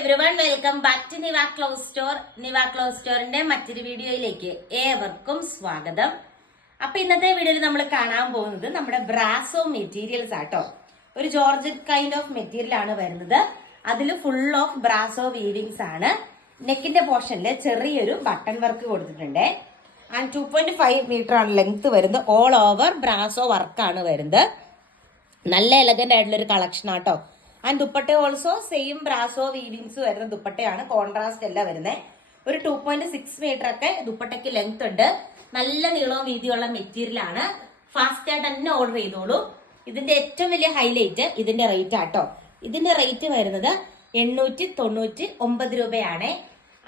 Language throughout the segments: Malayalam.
Everyone, welcome back to Niva cloth store. Niva cloth സ്റ്റോറിന്റെ മറ്റൊരു വീഡിയോയിലേക്ക് ഏവർക്കും സ്വാഗതം. അപ്പൊ ഇന്നത്തെ വീഡിയോയിൽ നമ്മൾ കാണാൻ പോകുന്നത് നമ്മുടെ ബ്രാസോ മെറ്റീരിയൽസ് ആട്ടോ. ഒരു ജോർജറ്റ് കൈൻഡ് ഓഫ് മെറ്റീരിയൽ ആണ് വരുന്നത്. അതിൽ ഫുൾ ഓഫ് ബ്രാസോ വീവിങ്സ് ആണ്. നെക്കിന്റെ പോർഷനിൽ ചെറിയൊരു ബട്ടൺ വർക്ക് കൊടുത്തിട്ടുണ്ട്. ആൻഡ് 2.5 മീറ്റർ ആണ് ലെങ്ത് വരുന്നത്. ഓൾ ഓവർ ബ്രാസോ വർക്കാണ് വരുന്നത്. നല്ല എലഗന്റ് ആയിട്ടുള്ള ഒരു കളക്ഷൻ ആട്ടോ. And dupatta also same brasso weavings വരുന്ന ദുപ്പട്ടയാണ്. കോൺട്രാസ്റ്റ് അല്ല വരുന്നത്. ഒരു 2.6 മീറ്റർ ഒക്കെ ദുപ്പട്ടയ്ക്ക് ലെങ്ത് ഉണ്ട്. നല്ല നീളവും വീതിയുള്ള മെറ്റീരിയൽ ആണ്. ഫാസ്റ്റ് ആയിട്ട് തന്നെ ഓർഡർ ചെയ്തോളൂ. ഇതിന്റെ ഏറ്റവും വലിയ ഹൈലൈറ്റ് ഇതിന്റെ റേറ്റ് ആട്ടോ. ഇതിന്റെ റേറ്റ് വരുന്നത് 899 രൂപയാണ്.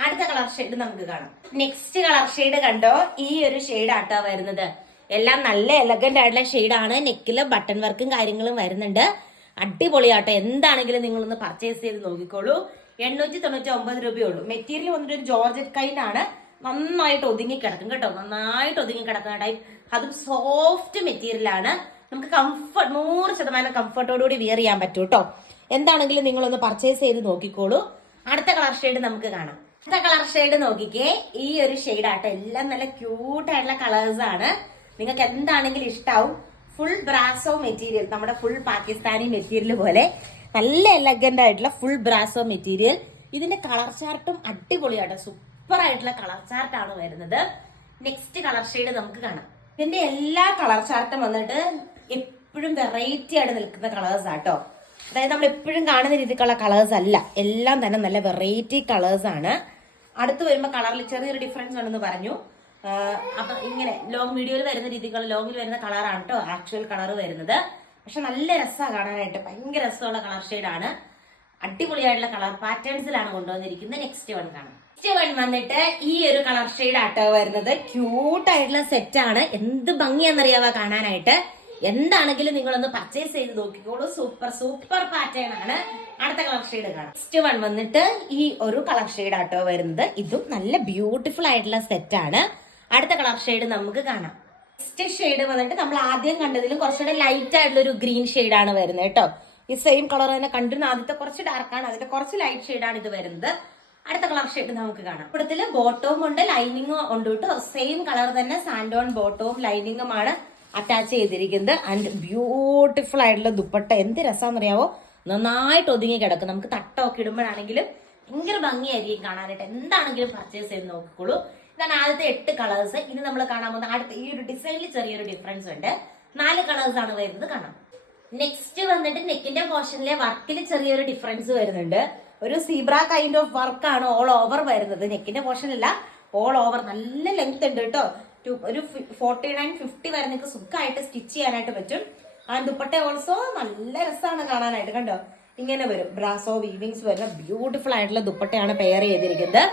അടുത്ത കളർ ഷെയ്ഡ് നമുക്ക് കാണാം. നെക്സ്റ്റ് കളർ ഷെയ്ഡ് കണ്ടോ, ഈ ഒരു ഷെയ്ഡ് ആട്ടോ വരുന്നത്. എല്ലാം നല്ല എലഗന്റ് ആയിട്ടുള്ള ഷെയ്ഡാണ്. നെക്കില് ബട്ടൺ വർക്കും കാര്യങ്ങളും വരുന്നുണ്ട്. അടിപൊളിയാട്ടോ. എന്താണെങ്കിലും നിങ്ങളൊന്ന് പർച്ചേസ് ചെയ്ത് നോക്കിക്കോളൂ. 899 രൂപയുള്ളൂ. മെറ്റീരിയൽ വന്നിട്ട് ഒരു ജോർജറ്റ് കൈൻഡ് ആണ്. നന്നായിട്ട് ഒതുങ്ങി കിടക്കും കേട്ടോ. നന്നായിട്ട് ഒതുങ്ങി കിടക്കുന്ന ടൈപ്പ്. അതും സോഫ്റ്റ് മെറ്റീരിയൽ ആണ്. നമുക്ക് 100% കംഫർട്ടോടുകൂടി വിയർ ചെയ്യാൻ പറ്റും കേട്ടോ. എന്താണെങ്കിലും നിങ്ങളൊന്ന് പർച്ചേസ് ചെയ്ത് നോക്കിക്കോളൂ. അടുത്ത കളർ ഷെയ്ഡ് നമുക്ക് കാണാം. അടുത്ത കളർ ഷെയ്ഡ് നോക്കിക്കേ, ഈ ഒരു ഷെയ്ഡ് ആട്ടോ. എല്ലാം നല്ല ക്യൂട്ട് ആയിട്ടുള്ള കളേഴ്സ് ആണ്. നിങ്ങൾക്ക് എന്താണെങ്കിലും ഇഷ്ടാവും. ഫുൾ ബ്രാസോ മെറ്റീരിയൽ, നമ്മുടെ ഫുൾ പാകിസ്ഥാനി മെറ്റീരിയൽ പോലെ നല്ല എലഗന്റ് ആയിട്ടുള്ള ഫുൾ ബ്രാസോ മെറ്റീരിയൽ. ഇതിന്റെ കളർ ചാർട്ടും അടിപൊളിയാട്ടോ. സൂപ്പർ ആയിട്ടുള്ള കളർ ചാർട്ടാണ് വരുന്നത്. നെക്സ്റ്റ് കളർ ഷെയ്ഡ് നമുക്ക് കാണാം. ഇതിന്റെ എല്ലാ കളർ ചാർട്ടും വന്നിട്ട് എപ്പോഴും വെറൈറ്റി ആയിട്ട് നിൽക്കുന്ന കളേഴ്സ് ആട്ടോ. അതായത് നമ്മൾ എപ്പോഴും കാണുന്ന രീതിക്കുള്ള കളേഴ്സ് അല്ല. എല്ലാം തന്നെ നല്ല വെറൈറ്റി കളേഴ്സ് ആണ്. അടുത്ത് വരുമ്പോൾ കളറിൽ ചെറിയൊരു ഡിഫറൻസ് ഉണ്ടെന്ന് പറഞ്ഞു. അപ്പൊ ഇങ്ങനെ ലോങ് വീഡിയോയിൽ വരുന്ന രീതിക്കുള്ള ലോങ്ങിൽ വരുന്ന കളറാണ് കേട്ടോ ആക്ച്വൽ കളർ വരുന്നത്. പക്ഷെ നല്ല രസമാണ് കാണാനായിട്ട്. ഭയങ്കര രസമുള്ള കളർ ഷെയ്ഡാണ്. അടിപൊളിയായിട്ടുള്ള കളർ പാറ്റേൺസിലാണ് കൊണ്ടുവന്നിരിക്കുന്നത്. നെക്സ്റ്റ് വൺ കാണാം. നെക്സ്റ്റ് വൺ വന്നിട്ട് ഈ ഒരു കളർ ഷെയ്ഡ് ആട്ടോ വരുന്നത്. ക്യൂട്ട് ആയിട്ടുള്ള സെറ്റ് ആണ്. എന്ത് ഭംഗിയാന്നറിയാവാ കാണാനായിട്ട്. എന്താണെങ്കിലും നിങ്ങളൊന്ന് പർച്ചേസ് ചെയ്ത് നോക്കിക്കോളൂ. സൂപ്പർ സൂപ്പർ പാറ്റേൺ ആണ്. അടുത്ത കളർ ഷെയ്ഡ് കാണാം. നെക്സ്റ്റ് വൺ വന്നിട്ട് ഈ ഒരു കളർ ഷെയ്ഡ് ആട്ടോ വരുന്നത്. ഇതും നല്ല ബ്യൂട്ടിഫുൾ ആയിട്ടുള്ള സെറ്റ് ആണ്. അടുത്ത കളർ ഷെയ്ഡ് നമുക്ക് കാണാം. നെക്സ്റ്റ് ഷെയ്ഡ് വന്നിട്ട് നമ്മൾ ആദ്യം കണ്ടതിലും കുറച്ചുകൂടെ ലൈറ്റ് ആയിട്ടുള്ള ഒരു ഗ്രീൻ ഷെയ്ഡ് ആണ് വരുന്നത് കേട്ടോ. ഈ സെയിം കളർ തന്നെ കണ്ടിരുന്ന ആദ്യത്തെ കുറച്ച് ഡാർക്കാണ്, അതിന്റെ കുറച്ച് ലൈറ്റ് ഷെയ്ഡാണ് ഇത് വരുന്നത്. അടുത്ത കളർ ഷെയ്ഡ് നമുക്ക് കാണാം. ഇവിടത്തില് ബോട്ടവും ഉണ്ട് ലൈനിങ്ങും ഉണ്ട് കേട്ടോ. സെയിം കളർ തന്നെ സാൻഡോൺ ബോട്ടവും ലൈനിങ്ങുമാണ് അറ്റാച്ച് ചെയ്തിരിക്കുന്നത്. ആൻഡ് ബ്യൂട്ടിഫുൾ ആയിട്ടുള്ള ദുപ്പട്ട. എന്ത് രസാന്നറിയാവോ, നന്നായിട്ട് ഒതുങ്ങി കിടക്കും. നമുക്ക് തട്ടമൊക്കെ ഇടുമ്പോഴാണെങ്കിലും ഭയങ്കര ഭംഗിയായിരിക്കും കാണാനായിട്ട്. എന്താണെങ്കിലും പർച്ചേസ് ചെയ്ത് നോക്കിക്കോളൂ. ഇതാണ് ആദ്യത്തെ 8 കളേഴ്സ്. ഇനി നമ്മൾ കാണാൻ പോകുന്ന അടുത്ത ഈ ഒരു ഡിസൈനിൽ ചെറിയൊരു ഡിഫറൻസ് ഉണ്ട്. 4 കളേഴ്സ് ആണ് വരുന്നത്. കാണാം. നെക്സ്റ്റ് വന്നിട്ട് നെക്കിന്റെ പോർഷനിലെ വർക്കിൽ ചെറിയൊരു ഡിഫറൻസ് വരുന്നുണ്ട്. ഒരു സീബ്ര കൈൻഡ് ഓഫ് വർക്കാണ് ഓൾ ഓവർ വരുന്നത്. നെക്കിന്റെ പോർഷനല്ല, ഓൾ ഓവർ. നല്ല ലെങ്ത് ഉണ്ട് കേട്ടോ. ഒരു 49-50 വരെ നിങ്ങൾക്ക് സുഖമായിട്ട് സ്റ്റിച്ച് ചെയ്യാനായിട്ട് പറ്റും. ആ ദുപ്പട്ട ഓൾസോ നല്ല രസമാണ് കാണാനായിട്ട്. കണ്ടോ, ഇങ്ങനെ വരും. ബ്രാസോ വീവിങ്സ് വരുന്ന ബ്യൂട്ടിഫുൾ ആയിട്ടുള്ള ദുപ്പട്ടയാണ് പെയർ ചെയ്തിരിക്കുന്നത്.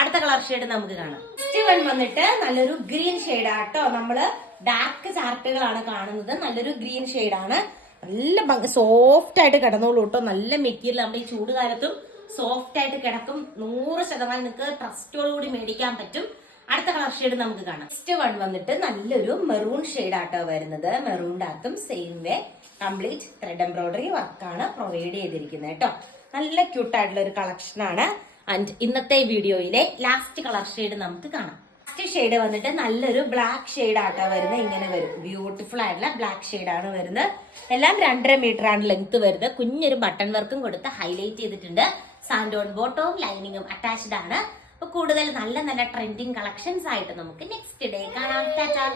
അടുത്ത കളർ ഷെയ്ഡ് നമുക്ക് കാണാം. നെക്സ്റ്റ് വൺ വന്നിട്ട് നല്ലൊരു ഗ്രീൻ ഷെയ്ഡ് ആട്ടോ. നമ്മള് ഡാർക്ക് ചാർട്ടുകളാണ് കാണുന്നത്. നല്ലൊരു ഗ്രീൻ ഷെയ്ഡാണ്. നല്ല സോഫ്റ്റ് ആയിട്ട് കിടന്നോളൂ കേട്ടോ. നല്ല മെറ്റീരിയൽ. നമ്മുടെ ഈ ചൂട് കാലത്തും സോഫ്റ്റ് ആയിട്ട് കിടക്കും. 100% നിങ്ങൾക്ക് ട്രസ്റ്റോടുകൂടി മേടിക്കാൻ പറ്റും. അടുത്ത കളർ ഷെയ്ഡ് നമുക്ക് കാണാം. നെക്സ്റ്റ് വൺ വന്നിട്ട് നല്ലൊരു മെറൂൺ ഷെയ്ഡ് ആട്ടോ വരുന്നത്. മെറൂണിന്റെ അകത്തും same way complete thread embroidery വർക്കാണ് പ്രൊവൈഡ് ചെയ്തിരിക്കുന്നത് കേട്ടോ. നല്ല ക്യൂട്ട് ആയിട്ടുള്ള ഒരു കളക്ഷൻ ആണ്. ആൻഡ് ഇന്നത്തെ വീഡിയോയിലെ ലാസ്റ്റ് കളർ ഷെയ്ഡ് നമുക്ക് കാണാം. ലാസ്റ്റ് ഷെയ്ഡ് വന്നിട്ട് നല്ലൊരു ബ്ലാക്ക് ഷെയ്ഡ് ആട്ടോ വരുന്നത്. ഇങ്ങനെ വരും. ബ്യൂട്ടിഫുൾ ആയിട്ടുള്ള ബ്ലാക്ക് ഷെയ്ഡ് ആണ് വരുന്നത്. എല്ലാം 2.5 മീറ്റർ ആണ് ലെങ്ത് വരുന്നത്. കുഞ്ഞൊരു ബട്ടൺ വർക്കും കൊടുത്ത് ഹൈലൈറ്റ് ചെയ്തിട്ടുണ്ട്. സാൻഡോൺ ബോട്ടവും ലൈനിങ്ങും അറ്റാച്ച്ഡ് ആണ്. അപ്പൊ കൂടുതൽ നല്ല നല്ല ട്രെൻഡിങ് കളക്ഷൻസ് ആയിട്ട് നമുക്ക് നെക്സ്റ്റ് ഡേ കാണാം. ടാറ്റാ.